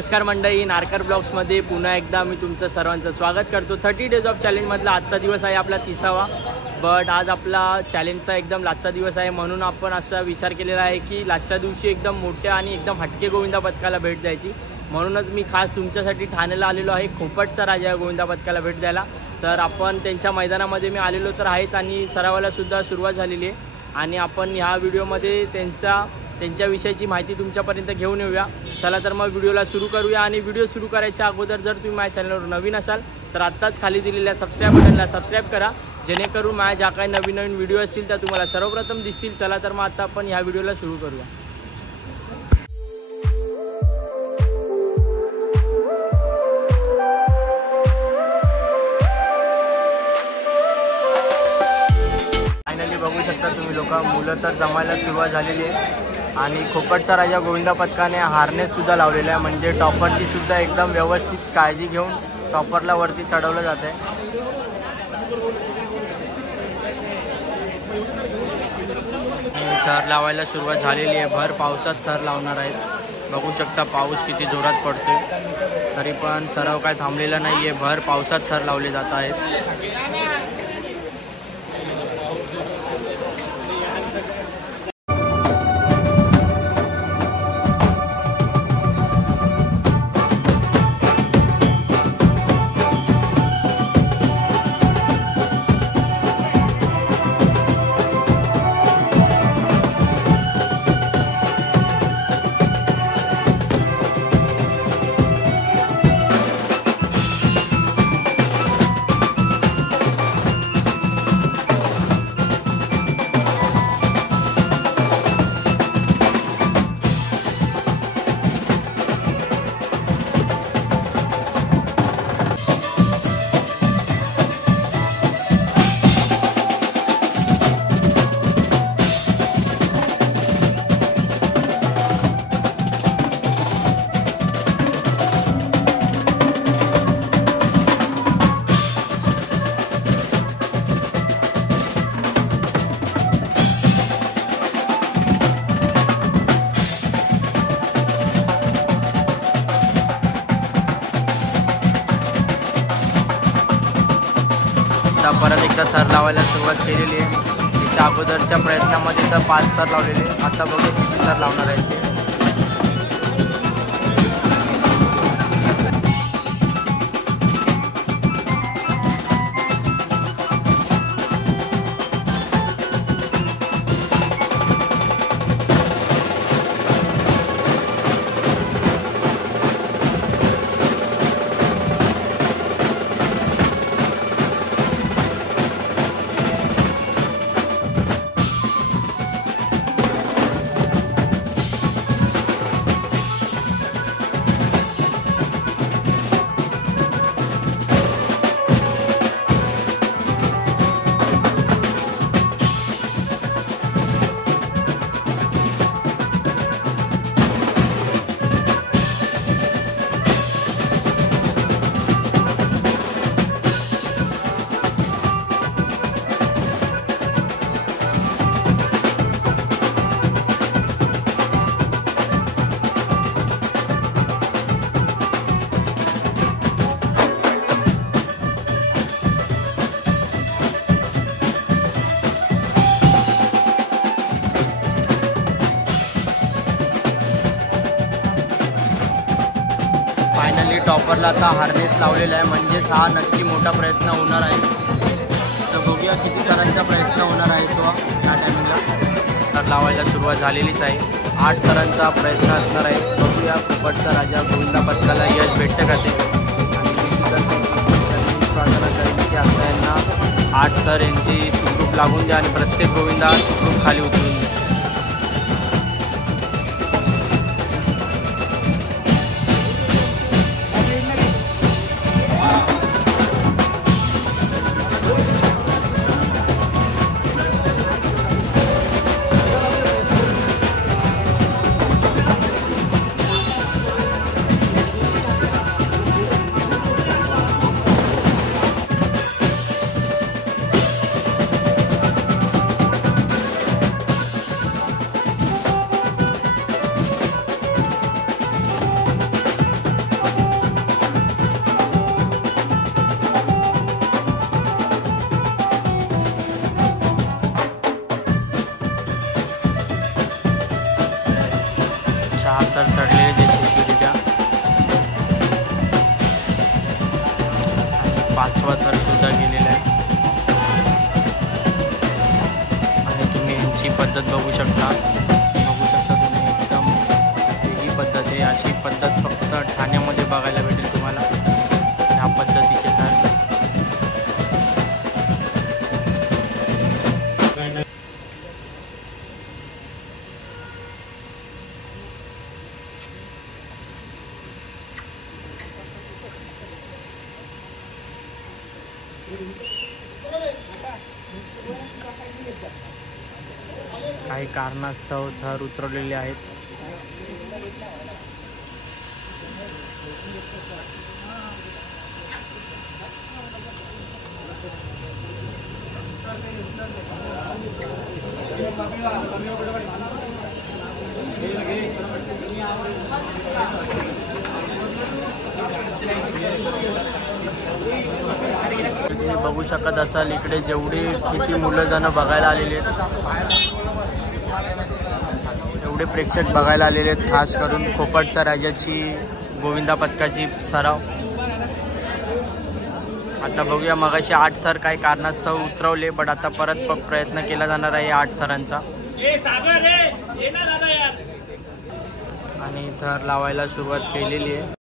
नमस्कार मंडळी, नारकर ब्लॉग्समध्ये पुन्हा एकदा मी तुमचं सर्वांचं स्वागत करतो। 30 डेज ऑफ चॅलेंजमधला आजचा दिवस आहे आपला 30वा। बट आज आपला चॅलेंजचा एकदम लास्टचा दिवस आहे, म्हणून आपण असा विचार केलेला आहे की लास्टच्या दिवशी एकदम मोठ्या आणि एकदम हटके गोविंदा पथकाला भेट द्यायची। म्हणूनच मी खास तुमच्यासाठी ठाण्याला आलेलो आहे खोपटचा राजा गोविंदा पथकाला भेट द्यायला। तर आपण त्यांच्या मैदानामध्ये मी आलेलो तर आहेच आणि सरावाला सुद्धा सुरुवात झालेली आहे आणि आपण ह्या व्हिडिओमध्ये त्यांच्याविषयीची माहिती तुमच्यापर्यंत घेऊन येऊया। चला तर मग व्हिडिओला सुरू करूया। आणि व्हिडिओ सुरू करायच्या अगोदर जर तुम्ही माझ्या चॅनलवर नवीन असाल तर आत्ताच खाली दिलेल्या सबस्क्राईब बटनला सबस्क्राईब करा, जेणेकरून माझ्या ज्या काही नवीन व्हिडिओ असतील त्या तुम्हाला सर्वप्रथम दिसतील। चला तर मग आता आपण ह्या व्हिडिओला सुरू करूया। फायनली बघू शकता तुम्ही लोक, मुलं तर जमायला सुरुवात झालेली आहे आणि खोपटचा राजा गोविंदा पथकाने हार्नेस सुद्धा लावलेला आहे, म्हणजे टॉपरची सुद्धा एकदम व्यवस्थित काळजी घेऊन टॉपरला वरती चढवलं जात आहे। थर लावायला सुरुवात झालेली आहे, भर पावसात थर लावणार आहेत। बघू शकता पाऊस किती जोरात पडतोय, तरी पण सराव काय थांबलेला नाही आहे, भर पावसात थर लावले जात आहेत। परत एकदा थर लावायला सुरुवात केलेली आहे। त्याच्या अगोदरच्या प्रयत्नामध्ये तर 5 थर लावलेले, आता बघू किती थर लावणार आहेत ते। फायनली टॉपरला आता हार्नेस लावलेला आहे, म्हणजेच हा नक्की मोठा प्रयत्न होणार आहे। तर बघूया किती थरांचा प्रयत्न होणार आहे तो या टायमिंगला। तर लावायला सुरुवात झालेलीच आहे, 8 थरांचा प्रयत्न असणार आहे। बघूया खोपटचा राजा गोविंदा पथकाला यश भेटतं का ते। प्रार्थना करेन की आता यांना 8 थर यांची सुखरूप लागून द्या आणि प्रत्येक गोविंदा सुखरूप खाली उतरून द्या। थर चढलेले यशस्वीरित्या आणि 5वा थर सुद्धा गेलेला आहे आणि तुम्ही यांची पद्धत बघू शकता तुम्ही एकदम वेगळी पद्धत आहे. अशी पद्धत फक्त ठाण्यामध्ये बघायला भेटेल तुम्हाला ह्या पद्धतीचे थर. काही कारणास्तव थर उतरवलेले आहेत. तुम्ही बघू शकत असाल इकडे जेवढी किती मुलं जण बघायला आलेले आहेत, एवढे प्रेक्षक बघायला आलेले आहेत. खास करून खोपटच्या राजाची गोविंदा पथकाची सराव. आता बघूया, मगाशी 8 थर काही कारणास्तव उतरवले, बट आता परत प्रयत्न केला जाणार आहे 8 थरांचा. आणि थर लावायला सुरुवात केलेली आहे.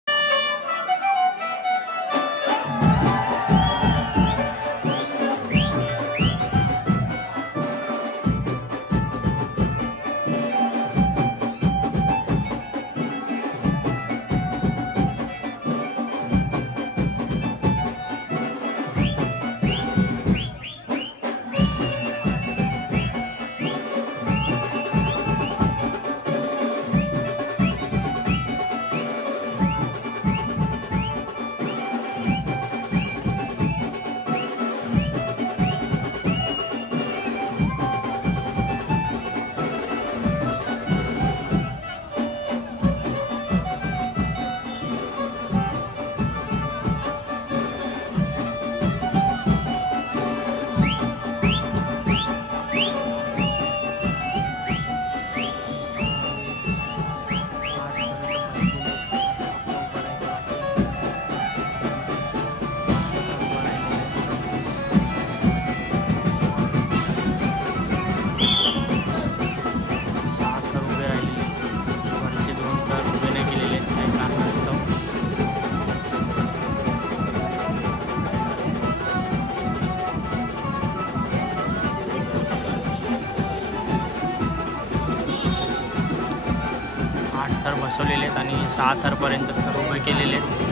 बसवलेले आहेत आणि 6 थरपर्यंत थर उभे केलेले आहेत.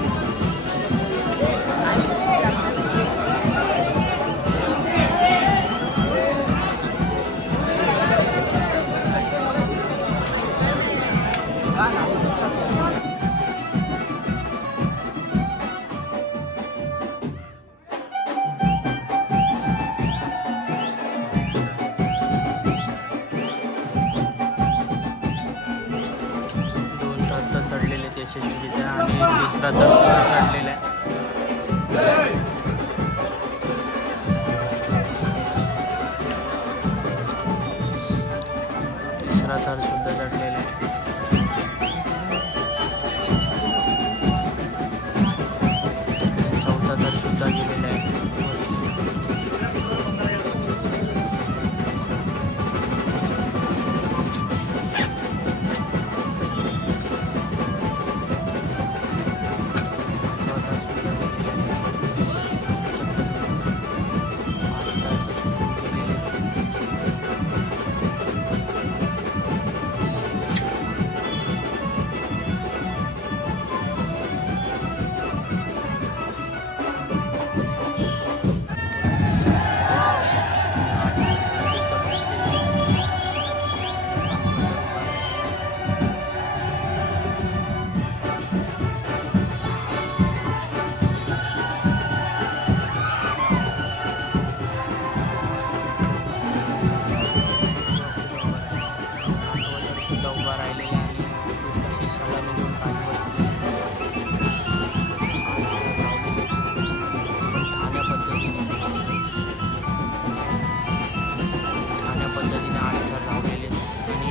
चढलेले आहेत यशस्वीरित्या आणि 3रा थर सुद्धा चढलेला आहे. तिसरा थर सुद्धा चढलेला आहे. चौथा थर सुद्धा गेलेला आहे.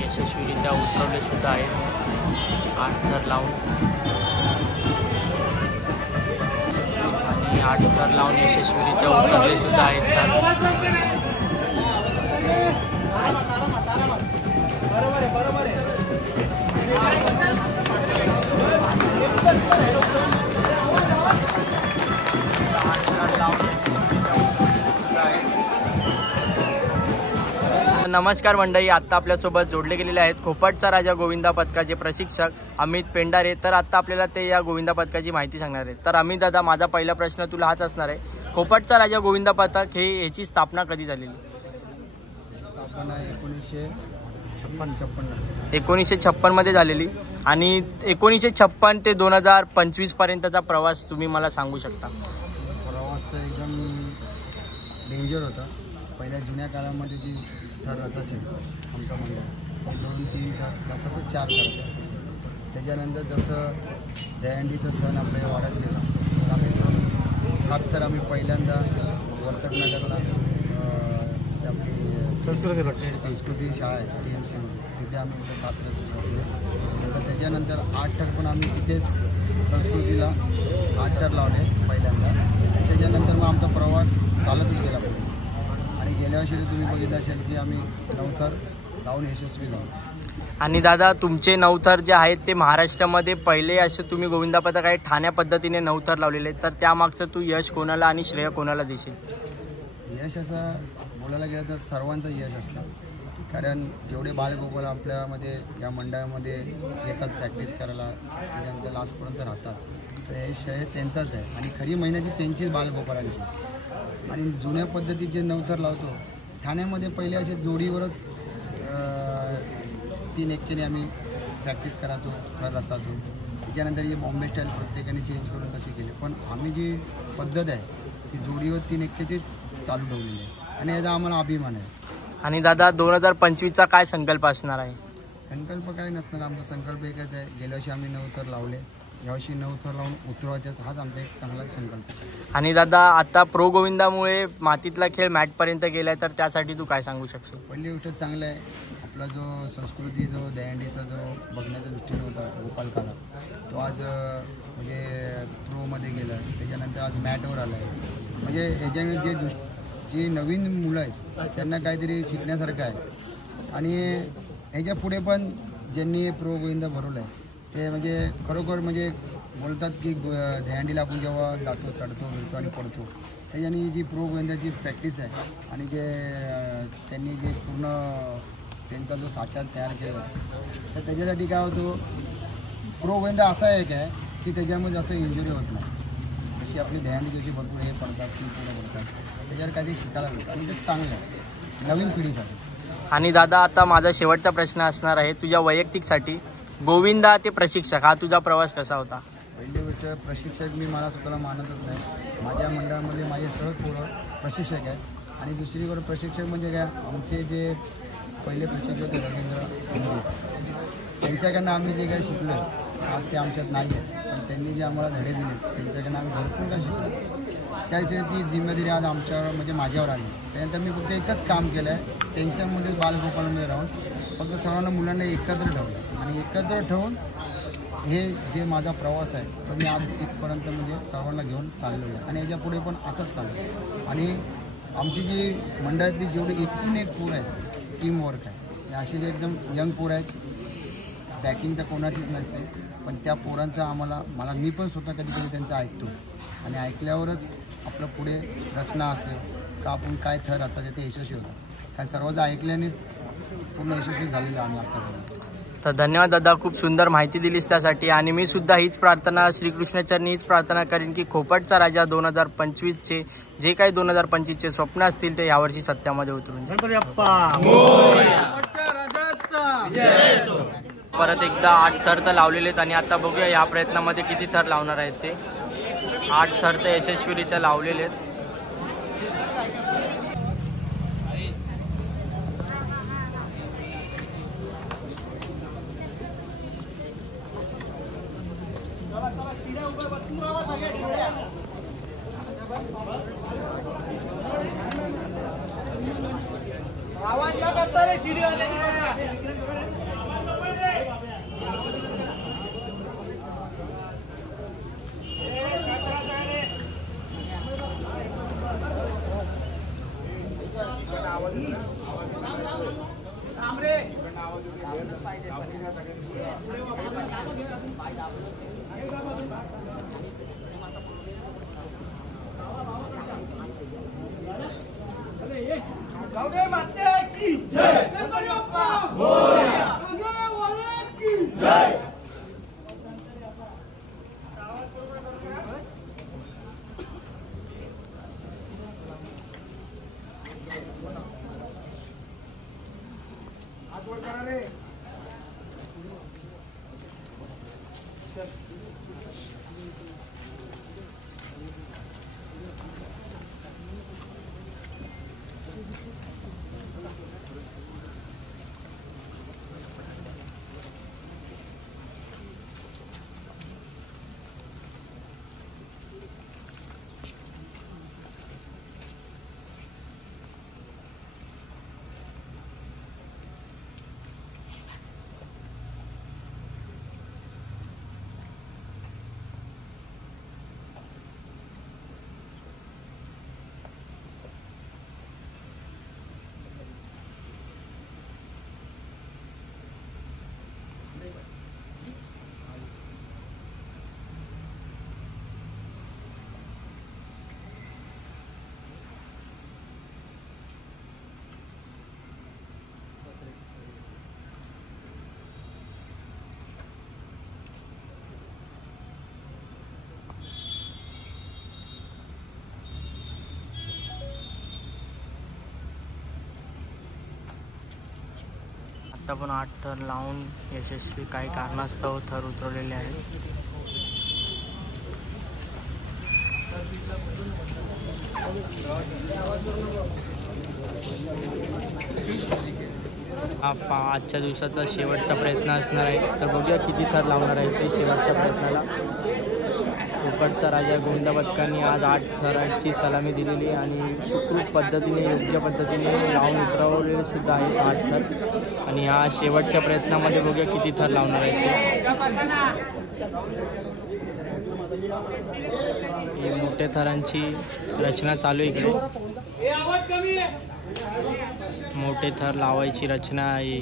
यशस्वीरित्या उतरवले सुद्धा आहेत. 8 थर लावून आणि 8 थर लावून यशस्वीरित्या उतरले सुद्धा आहेत थर. नमस्कार मंडळी, आत्ता आपल्यासोबत जोडले गेलेले आहेत खोपटचा राजा गोविंदा पथकाचे प्रशिक्षक अमित पेंढारे. तर आत्ता आपल्याला ते या गोविंदा पथकाची माहिती सांगणार आहेत. तर अमित दादा, माझा पहिला प्रश्न तुला हाच असणार आहे, खोपटचा राजा गोविंदा पथक याची स्थापना कधी झालेली? स्थापना 1956 मध्ये झालेली. आणि 1956 ते 2025 पर्यंतचा प्रवास तुम्ही मला सांगू शकता? प्रवास तर एकदम डेंजर होता. पहिल्या जुन्या काळामध्ये जी थर रचायचे आमचा मंडळ 2-3 थर जसं 4 थर. त्याच्यानंतर जसं दहीहंडीचा सण आपल्या वाढत गेला तसं आम्ही 7 थर आम्ही पहिल्यांदा वर्तकनगरला आपली संस्कृती शाळा आहे TMC तिथे आम्ही 7 थर असले. त्याच्यानंतर 8 थर पण आम्ही तिथेच संस्कृतीला 8 थर लावले पहिल्यांदा. त्याच्यानंतर मग आमचा प्रवास चालतच गेला पुढे. आणि गेल्या वर्षी तुम्ही बघितलं असेल की आम्ही 9 थर लावून यशस्वी झालो. आणि दादा, तुमचे 9 थर जे आहेत ते महाराष्ट्रामध्ये पहिले असे तुम्ही गोविंदा पथक आहे ठाण्या पद्धतीने 9 थर लावलेले आहेत. तर त्यामागचं तू यश कोणाला आणि श्रेय कोणाला देशील? यश असं बोलायला गेलं तर सर्वांचं यश असतं. कारण जेवढे बालगोपाल आपल्यामध्ये या मंडळामध्ये येतात प्रॅक्टिस करायला त्याच्यानंतर लास्टपर्यंत राहतात, तर हे श्रेय त्यांचाच आहे. आणि खरी मेहनती त्यांचीच बालगोपालांची. आणि जुन्या पद्धतीचे 9 थर लावतो. ठाण्यामध्ये पहिले असे जोडीवरच 3 एक्केने आम्ही प्रॅक्टिस करायचो, थर रचायचो. त्याच्यानंतर ही बॉम्बे स्टाईल प्रत्येकाने चेंज करून तशी केली. पण आम्ही जी पद्धत आहे ती जोडीवर 3 एक्केची चालू ठेवलेली आहे आणि याचा आम्हाला अभिमान आहे. आणि दादा, 2025चा काय संकल्प असणार आहे? संकल्प काय नसणार, आमचा संकल्प एकच आहे. गेल्या वर्षी आम्ही 9 थर लावले, यावर्षी 9 थर लावून उतरवायचा, हाच आमचा एक चांगला संकल्प आहे. आणि दादा, आता प्रो गोविंदामुळे मातीतला खेळ मॅटपर्यंत गेला आहे, तर त्यासाठी तू काय सांगू शकशील? पहिली गोष्ट चांगलं आहे, आपला जो संस्कृती जो दहीहंडीचा जो बघण्याचा दृष्टीने होता गोपालकाला, तो आज म्हणजे प्रोमध्ये गेला आहे. त्याच्यानंतर आज मॅटवर आला आहे. म्हणजे याच्यामध्ये जी नवीन मुलं आहेत त्यांना काहीतरी शिकण्यासारखं आहे. आणि ह्याच्या पुढे पण ज्यांनी प्रो गोविंदा भरवलं आहे ते म्हणजे खरोखर म्हणजे बोलतात की दहीहंडीला आपण जेव्हा जातो, चढतो, मिळतो आणि पडतो, त्याच्यानी जी प्रो गोविंदाची प्रॅक्टिस आहे आणि जे त्यांनी जे पूर्ण त्यांचा जो साचा तयार केला तर त्याच्यासाठी काय होतो, प्रो गोविंदा असा एक आहे की त्याच्यामध्ये असं इंजुरी होत नाही. जशी आपली दहीहंडी जशी भरपूर हे पडतात ती पूर्ण पडतात, त्याच्यावर काहीतरी शिकायला मिळतं आणि ते चांगलं आहे नवीन पिढीसाठी. आणि दादा, आता माझा शेवटचा प्रश्न असणार आहे तुझ्या वैयक्तिकसाठी, गोविंदा ते प्रशिक्षक हा तुझा प्रवास कसा होता? पहिली गोष्ट, प्रशिक्षक मी मला स्वतःला मानतच नाही. माझ्या मंडळामध्ये माझे सर्व पोरं प्रशिक्षक आहेत. आणि दुसरी गोष्ट, प्रशिक्षक म्हणजे काय, आमचे जे पहिले प्रशिक्षक होते रवींद्र, त्यांच्याकडनं आम्ही जे काही शिकलो आज ते आमच्यात नाही आहे, पण त्यांनी जे आम्हाला धडे दिले त्यांच्याकडनं आम्ही भरपूर काय शिकलो. त्याची ती जिम्मेदारी आज आमच्यावर म्हणजे माझ्यावर आली. त्यानंतर मी फक्त एकच काम केलं आहे, त्यांच्यामध्ये बालगोपालमध्ये राहून फक्त सर्वांना मुलांना एकत्र ठेवलं आणि एकत्र ठेवून हे जे माझा प्रवास आहे तो मी आज इथपर्यंत म्हणजे सर्वांना घेऊन चाललेलो आहे आणि याच्या पुढे पण असंच चाललं. आणि आमची जी मंडळातली जेवढी एकूण एक पोरं आहेत, टीमवर्क आहे. असे जे एकदम यंग पोरं आहेत, बॅकिंग तर कोणाचीच नसते, पण त्या पोरांचं मी पण स्वतः कधी त्यांचं ऐकतो आणि ऐकल्यावरच आपलं पुढे रचना असेल का आपण काय थर रचायचे ते यशस्वी होतं. काय सर्वच ऐकल्यानेच पूर्ण यशस्वी झालेलं आम्ही आतापर्यंत. तर धन्यवाद दादा, खूप सुंदर माहिती दिलीस त्यासाठी. आणि मी सुद्धा हीच प्रार्थना श्रीकृष्णाचरणी हीच प्रार्थना करेन की खोपटचा राजा 2025चे जे काही 2025चे स्वप्न असतील ते यावर्षी सत्यामध्ये उतरून. परत एकदा 8 थर तर लावलेले आहेत आणि आता बघूया या प्रयत्नामध्ये किती थर लावणार आहेत ते. 8 थर तर यशस्वीरित्या लावलेले आहेत. आता पण 8 थर लावून यशस्वी काही कारणास्तव थर उतरवलेले आहेत. आजच्या दिवसाचा शेवटचा प्रयत्न असणार आहे. तर बघूया किती थर लावणार आहे ते शेवटच्या प्रयत्नाला. कोकणचा राजा गोविंदा पथकांनी आज 8 थरांची सलामी दिलेली आणि सुखरूप पद्धतीने योग्य पद्धतीने लावून उतरवलेले सुद्धा आहेत 8 थर. आणि ह्या शेवटच्या प्रयत्नामध्ये बघूया किती थर लावणार आहेत ते. मोठ्या थरांची रचना चालू आहे इकडे. मोठे थर लावायची रचना आहे.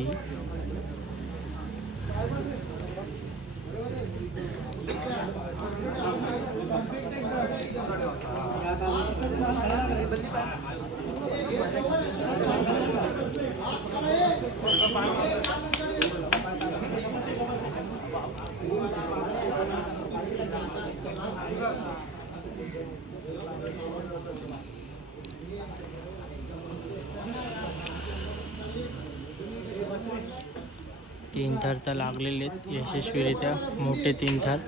तीन थर तर लागलेले आहेत यशस्वीरित्या. मोठे 3 थर.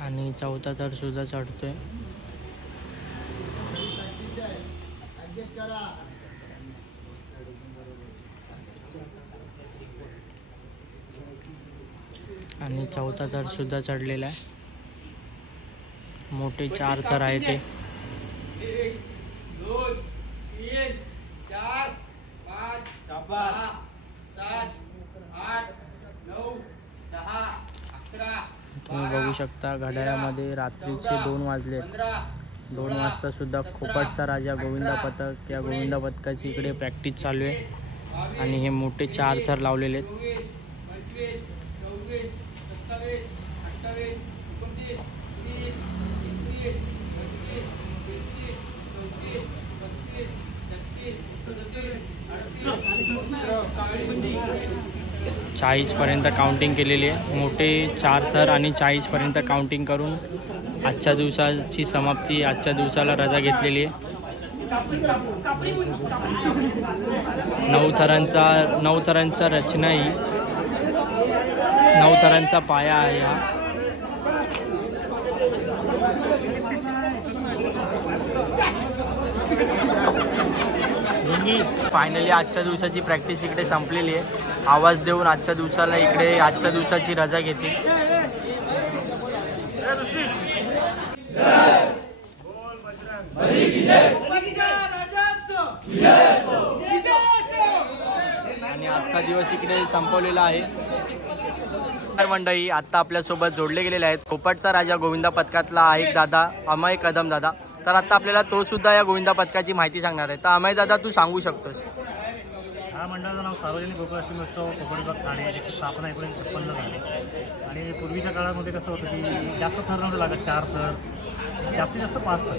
आणि चौथा थर सुद्धा चढतोय. आणि चौथा थर सुद्धा चढलेला आहे. मोठे 4 थर आहे ते. 1 2 3 4 5 6 7 8 9 10 11. तुम्ही बघू शकता घड्याळामध्ये रात्रीचे 2 वाजले. 2 वाजता सुद्धा खोपटचा राजा गोविंदा पथक या गोविंदा पथकाची इकडे प्रॅक्टिस चालू आहे. आणि हे मोठे 4 थर लावलेले आहेत. 25 26 27 28 29 30 चाळीस पर्यंत काउंटिंग केलेली आहे. मोठे 4 थर आणि 40 पर्यंत काउंटिंग करून आजच्या दिवसाची समाप्ती. आजच्या दिवसाला रजा घेतलेली आहे. 9 थरांचा रचना ही 9 थरांचा पाया आहे हा. फायनली आजच्या दिवसाची प्रॅक्टिस इकडे संपलेली आहे. आवाज देऊन आजच्या दिवसाला इकडे आजच्या दिवसाची रजा घेतली. आणि आजचा दिवस इकडे संपवलेला आहे. मंडळी आता आपल्यासोबत जोडले गेलेले आहेत खोपटचा राजा गोविंदा पथकातला एक दादा अमय कदम दादा. तर आता आपल्याला तो सुद्धा या गोविंदा पथकाची माहिती सांगणार आहे. तर अमय दादा तू सांगू शकतोस. ह्या मंडळाचं नाव सार्वजनिक गोकुळाष्टमी उत्सव कोकण विभाग ठाणे, याची स्थापना 1956 झाली. आणि पूर्वीच्या काळामध्ये कसं होतं की जास्त थर नव्हतं लागत, 4 थर, जास्तीत जास्त 5 थर.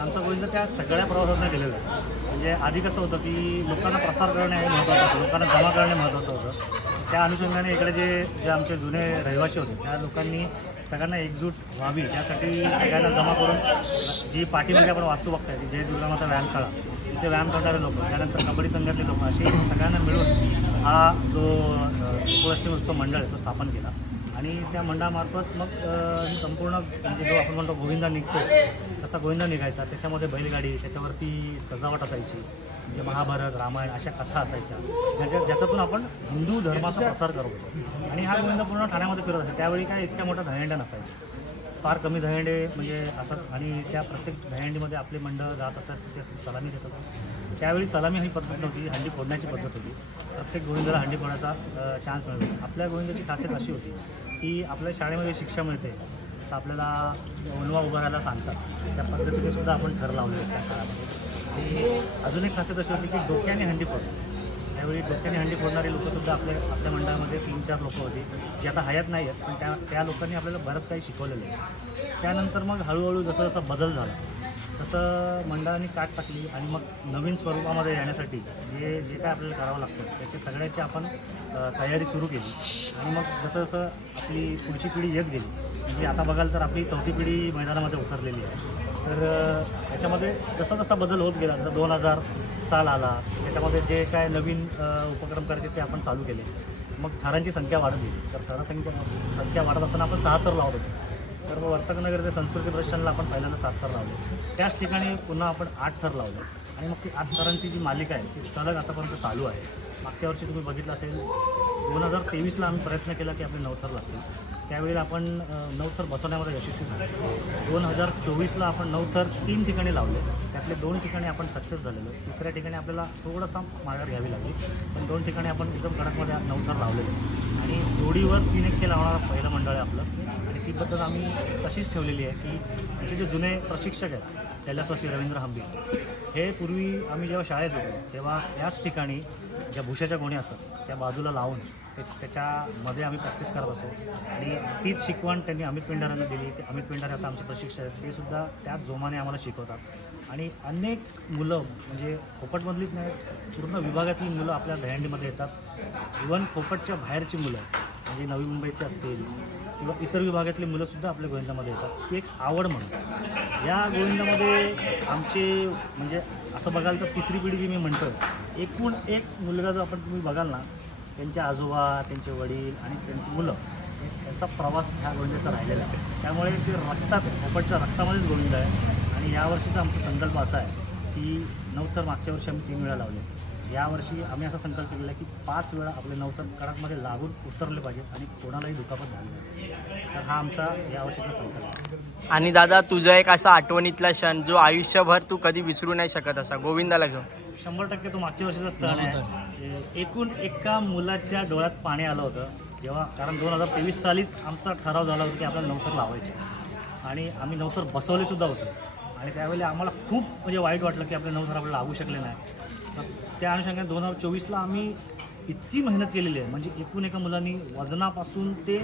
आमचा गोविंद त्या सगळ्या प्रवासांना गेलेलं आहे. म्हणजे आधी कसं होतं की लोकांना प्रसार करणे हे महत्त्वाचं होतं, लोकांना जमा करणे महत्त्वाचं होतं. त्या अनुषंगाने इकडे जे आमचे जुने रहिवासी होते त्या लोकांनी सगळ्यांना एकजूट व्हावी त्यासाठी सगळ्यांना जमा करून जी पाठीमध्ये आपण वास्तू बघताय ती जय दुर्गामाता व्यायामशाळा, तिथे व्यायाम करणारे लोक, त्यानंतर कबड्डी संघातले लोक, असे सगळ्यांना मिळून हा जो गोकुळाष्टमी उत्सव मंडळ आहे तो स्थापन केला. आणि त्या मंडळामार्फत मग संपूर्ण म्हणजे जो आपण म्हणतो गोविंदा निघतो तसा गोविंदा निघायचा. त्याच्यामध्ये बैलगाडी, त्याच्यावरती सजावट असायची, म्हणजे महाभारत, रामायण अशा कथा असायच्या ज्याच्यातून आपण हिंदू धर्माचा प्रसार करतो. आणि हा गोविंदा पूर्ण ठाण्यामध्ये फिरत असे. त्यावेळी काय इतक्या मोठ्या दहीहंड्या नसायच्या, फार कमी दहीहंडे म्हणजे असत. आणि त्या प्रत्येक दहीहंडीमध्ये आपले मंडळ जात असतात, तिथे सलामी देतात. त्यावेळी सलामी ही पद्धत नव्हती, हंडी फोडण्याची पद्धत होती. प्रत्येक गोविंदाला हंडी फोडण्याचा चान्स मिळतो. आपल्या गोविंदाची खासियत अशी होती की आपल्या शाळेमध्ये शिक्षा मिळते असं आपल्याला वनवा उभं राहायला सांगतात, त्या पद्धतीने सुद्धा आपण ठर लावले त्या काळामध्ये. आणि अजून एक खासियत अशी होती की डोक्याने हंडी फोडतो. त्यावेळी डोक्याने हंडी फोडणारे लोकंसुद्धा आपल्या मंडळामध्ये 3-4 लोकं होती, जी आता हयात नाही आहेत, पण त्या लोकांनी आपल्याला बरंच काही शिकवलेलं आहे. त्यानंतर मग हळूहळू जसं जसा बदल झाला तसं मंडळाने काट टाकली आणि मग नवीन स्वरूपामध्ये येण्यासाठी जे काय आपल्याला करावं लागतं त्याच्या सगळ्याची आपण तयारी सुरू केली. आणि मग जसं जसं आपली पुढची पिढी येत गेली, म्हणजे आता बघाल तर आपली 4थी पिढी मैदानामध्ये उतरलेली आहे. तर त्याच्यामध्ये जसा जसा बदल होत गेला, जसं 2000 साल आला, त्याच्यामध्ये जे काय नवीन उपक्रम करायचे ते आपण चालू केले. मग थरांची संख्या वाढत गेली. तर थरांची संख्या वाढत असताना आपण 6 थर लावत होतो. तर मग वर्तकनगर ते संस्कृती प्रदर्शनला आपण पहिल्यांदा 7 थर लावले. त्याच ठिकाणी पुन्हा आपण 8 थर लावले. आणि मग ती 8 थरांची जी मालिका आहे ती सलग आतापर्यंत चालू आहे. मागच्या वर्षी तुम्ही बघितलं असेल 2023ला आम्ही प्रयत्न केला की आपले 9 थर लागतील. त्यावेळेला आपण 9 थर बसवण्यामध्ये यशस्वी झालो. 2024ला आपण 9 थर 3 ठिकाणी लावले. त्यातले 2 ठिकाणी आपण सक्सेस झालेलो. तिसऱ्या ठिकाणी आपल्याला थोडासा माघार घ्यावी लागली, पण 2 ठिकाणी आपण एकदम कडकमध्ये 9 थर लावलेले. आणि जोडीवर 3 1 लावणारं पहिलं मंडळ आहे आपलं. आणि ती पद्धत आम्ही तशीच ठेवलेली आहे की आमचे जे जुने प्रशिक्षक आहेत कैलासवासी रवींद्र हंबी, हे पूर्वी आम्ही जेव्हा शाळेत होतो तेव्हा याच ठिकाणी ज्या भुशाच्या गोणी असतात त्या बाजूला लावून त्याच्यामध्ये आम्ही प्रॅक्टिस करत असतो. आणि तीच शिकवण त्यांनी अमित पेंढाऱ्यांना दिली. ते अमित पेंढारे आता आमचे प्रशिक्षक आहेत, ते सुद्धा त्याच जोमाने आम्हाला शिकवतात. आणि अनेक मुलं म्हणजे खोपटमधलीच नाही, पूर्ण विभागातली मुलं आपल्या दहीहंडीमध्ये येतात. इव्हन खोपटच्या बाहेरची मुलं म्हणजे नवी मुंबईची असतील किंवा इतर विभागातली मुलंसुद्धा आपल्या गोविंदामध्ये येतात. ती एक आवड म्हणून या गोविंदामध्ये आमचे म्हणजे असं बघाल तर 3री पिढी जी मी म्हणतो, एकूण एक मुलगा जो आपण तुम्ही बघाल ना, त्यांचे आजोबा, त्यांचे वडील आणि त्यांची मुलं, याचा प्रवास ह्या गोविंदाचा राहिलेला आहे. त्यामुळे ते रक्तात, खोपटच्या रक्तामध्येच गोविंद आहे. आणि यावर्षीचा आमचा संकल्प असा आहे की 9 थर मागच्या वर्षी आम्ही 3 वेळा लावले. यावर्षी आम्ही असा संकल्प केलेला आहे की 5 वेळा आपले 9 थर कडकमध्ये लागून उतरले पाहिजेत आणि कोणालाही दुखापत झाली नाही. तर हा आमचा यावर्षीचा संकल्प आहे. आणि दादा, तुझा एक असा आठवणीतला क्षण जो आयुष्यभर तू कधी विसरू नाही शकत असा गोविंदाला घेऊन? 100% तो मागच्या वर्षीचा सण आहे. एकूण एका मुलाच्या डोळ्यात पाणी आलं होतं जेव्हा, कारण 2023 सालीच आमचा ठराव झाला होता की आपल्याला 9 थर लावायचे. आणि आम्ही 9 थर बसवलेसुद्धा होते. आणि त्यावेळेला आम्हाला खूप म्हणजे वाईट वाटलं की आपले 9 थर आपल्याला लागू शकले नाही. तर त्या अनुषंगाने 2024ला आम्ही इतकी मेहनत केलेली आहे, म्हणजे एकूण एका मुलांनी वजनापासून ते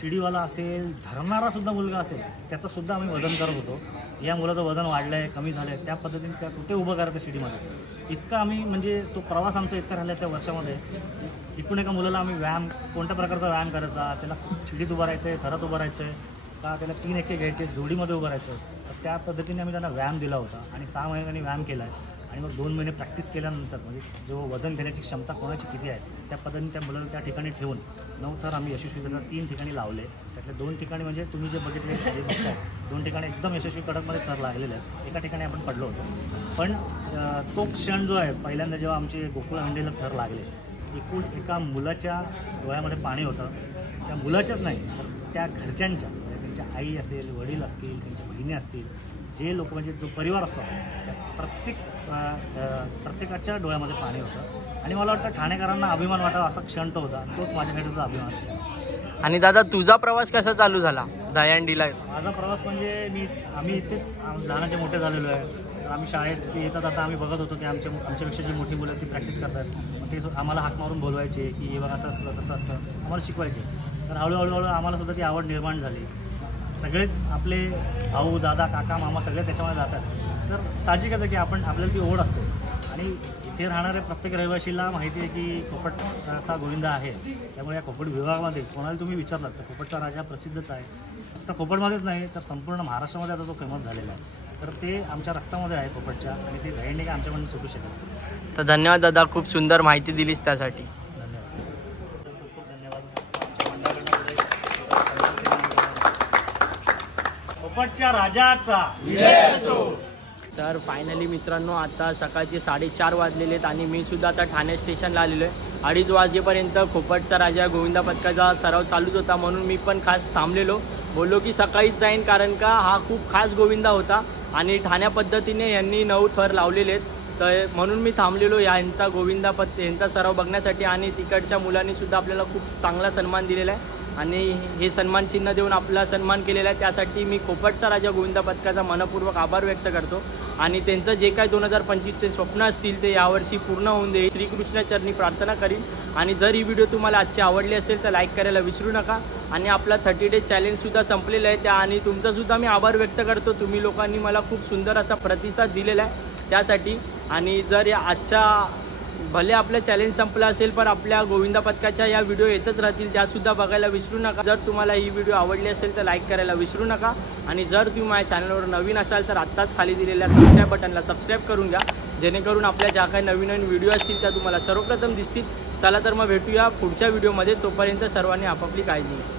शिडीवाला असेल, धरणारासुद्धा मुलगा असेल, त्याचंसुद्धा आम्ही वजन करत होतो. या मुलाचं वजन वाढलं आहे, कमी झालं आहे, त्या पद्धतीने त्या कुठे उभं करायचं शिडीमध्ये, इतकं आम्ही म्हणजे तो प्रवास आमचा इतका राहिला त्या वर्षामध्ये. एकूण एका मुलाला आम्ही व्यायाम, कोणत्या प्रकारचा व्यायाम करायचा, त्याला शिडीत उभं राहायचं आहे, थरात उभं राहायचं आहे का, त्याला 3 1 घ्यायचे, जोडीमध्ये उभं राहायचं. तर त्या पद्धतीने आम्ही त्यांना व्यायाम दिला होता. आणि 6 महिन्यांनी व्यायाम केला आहे. आणि मग 2 महिने प्रॅक्टिस केल्यानंतर म्हणजे जो वजन घेण्याची क्षमता कोणाची किती आहे त्या पद्धतीने त्या मुलाला त्या ठिकाणी ठेवून 9 थर आम्ही यशस्वीरित्या 3 ठिकाणी लावले. त्यातले 2 ठिकाणी म्हणजे तुम्ही जे बघितले जे बघताय 2 ठिकाणी एकदम यशस्वी कडकमध्ये थर लागलेले आहेत. एका ठिकाणी आपण पडलो होतो. पण तो क्षण जो आहे पहिल्यांदा जेव्हा आमचे गोकुळ हंडीला थर लागले, एकूण एका मुलाच्या डोळ्यामध्ये पाणी होतं. त्या मुलाच्याच नाही तर त्या घरच्यांच्या, त्यांच्या आई असेल, वडील असतील, त्यांच्या बहिणी असतील, जे लोक म्हणजे जो परिवार असतो प्रत्येकाच्या डोळ्यामध्ये पाणी होतं. आणि मला वाटतं ठाणेकरांना अभिमान वाटावा असा क्षण तो होता. तोच माझ्यासाठीचा अभिमान. आणि दादा, तुझा प्रवास कसा चालू झाला दहीहंडीला? माझा प्रवास म्हणजे आम्ही इथेच लहानाचे मोठे झालेलो आहे. तर आम्ही शाळेत येतात आता आम्ही बघत होतो की आमच्यापेक्षा जी मोठी मुलं ती प्रॅक्टिस करतात, मग ते आम्हाला हाक मारून बोलवायचे की हे बघ असं असतं तसं असतं, आम्हाला शिकवायचे. तर हळूहळू आम्हाला सुद्धा ती आवड निर्माण झाली. सगळेच आपले भाऊ दादा काका मामा सगळे त्याच्यामध्ये जातात, तर साहजिकच आहे की आपल्याला ती ओढ असते. आणि इथे राहणाऱ्या प्रत्येक रहिवाशीला माहिती आहे की कोपटचा गोविंदा आहे. त्यामुळे या कोपट विभागामध्ये कोणाला तुम्ही विचारलात तर कोपटचा राजा प्रसिद्धच आहे. फक्त कोपटमध्येच नाही तर संपूर्ण महाराष्ट्रामध्ये आता तो फेमस झालेला आहे. तर ते आमच्या रक्तामध्ये आहे कोपटच्या, आणि ते धैर्य काय आमच्याकडून सुटू शकत. तर धन्यवाद दादा, खूप सुंदर माहिती दिलीस त्यासाठी. कोपटच्या राजाचा. तर फायनली मित्रांनो, आता सकाळचे 4:30 वाजलेले आहेत आणि मी सुद्धा आता ठाणे स्टेशनला आलेलो आहे. 2:30 वाजेपर्यंत खोपटचा राजा गोविंदा पथकाचा सराव चालूच होता, म्हणून मी पण खास थांबलेलो. बोललो की सकाळीच जाईन, कारण का हा खूप खास गोविंदा होता आणि ठाण्या पद्धतीने यांनी 9 थर लावलेले आहेत. तर म्हणून मी थांबलेलो यांचा गोविंदा यांचा सराव बघण्यासाठी. आणि तिकडच्या मुलांनी सुद्धा आपल्याला खूप चांगला सन्मान दिलेला आहे आणि हे सन्मान चिन्ह देऊन आपला सन्मान केलेला आहे. त्यासाठी मी कोपटचा राजा गोविंदा पथकाचा मनपूर्वक आभार व्यक्त करतो. आणि त्यांचं जे काय 2025चे स्वप्न असतील ते यावर्षी पूर्ण होऊन दे, श्रीकृष्णाचरणी प्रार्थना करीन. आणि जर ही व्हिडिओ तुम्हाला आजची आवडली असेल तर लाईक करायला विसरू नका. आणि आपला 30 डेज चॅलेंजसुद्धा संपलेलं आहे आणि तुमचासुद्धा मी आभार व्यक्त करतो. तुम्ही लोकांनी मला खूप सुंदर असा प्रतिसाद दिलेला आहे त्यासाठी. आणि जर या आजच्या भले आपलं चॅलेंज संपलं असेल पण आपल्या गोविंदा पथकाच्या या व्हिडिओ येतच राहतील, त्यासुद्धा बघायला विसरू नका. जर तुम्हाला ही व्हिडिओ आवडली असेल तर लाईक करायला विसरू नका. आणि जर तुम्ही माझ्या चॅनलवर नवीन असाल तर आत्ताच खाली दिलेल्या सबस्क्राईब बटनला सबस्क्राईब करून घ्या, जेणेकरून आपल्या ज्या काही नवीन नवीन व्हिडिओ असतील त्या तुम्हाला सर्वप्रथम दिसतील. चला तर मग भेटूया पुढच्या व्हिडिओमध्ये. तोपर्यंत सर्वांनी आपापली काळजी घ्या.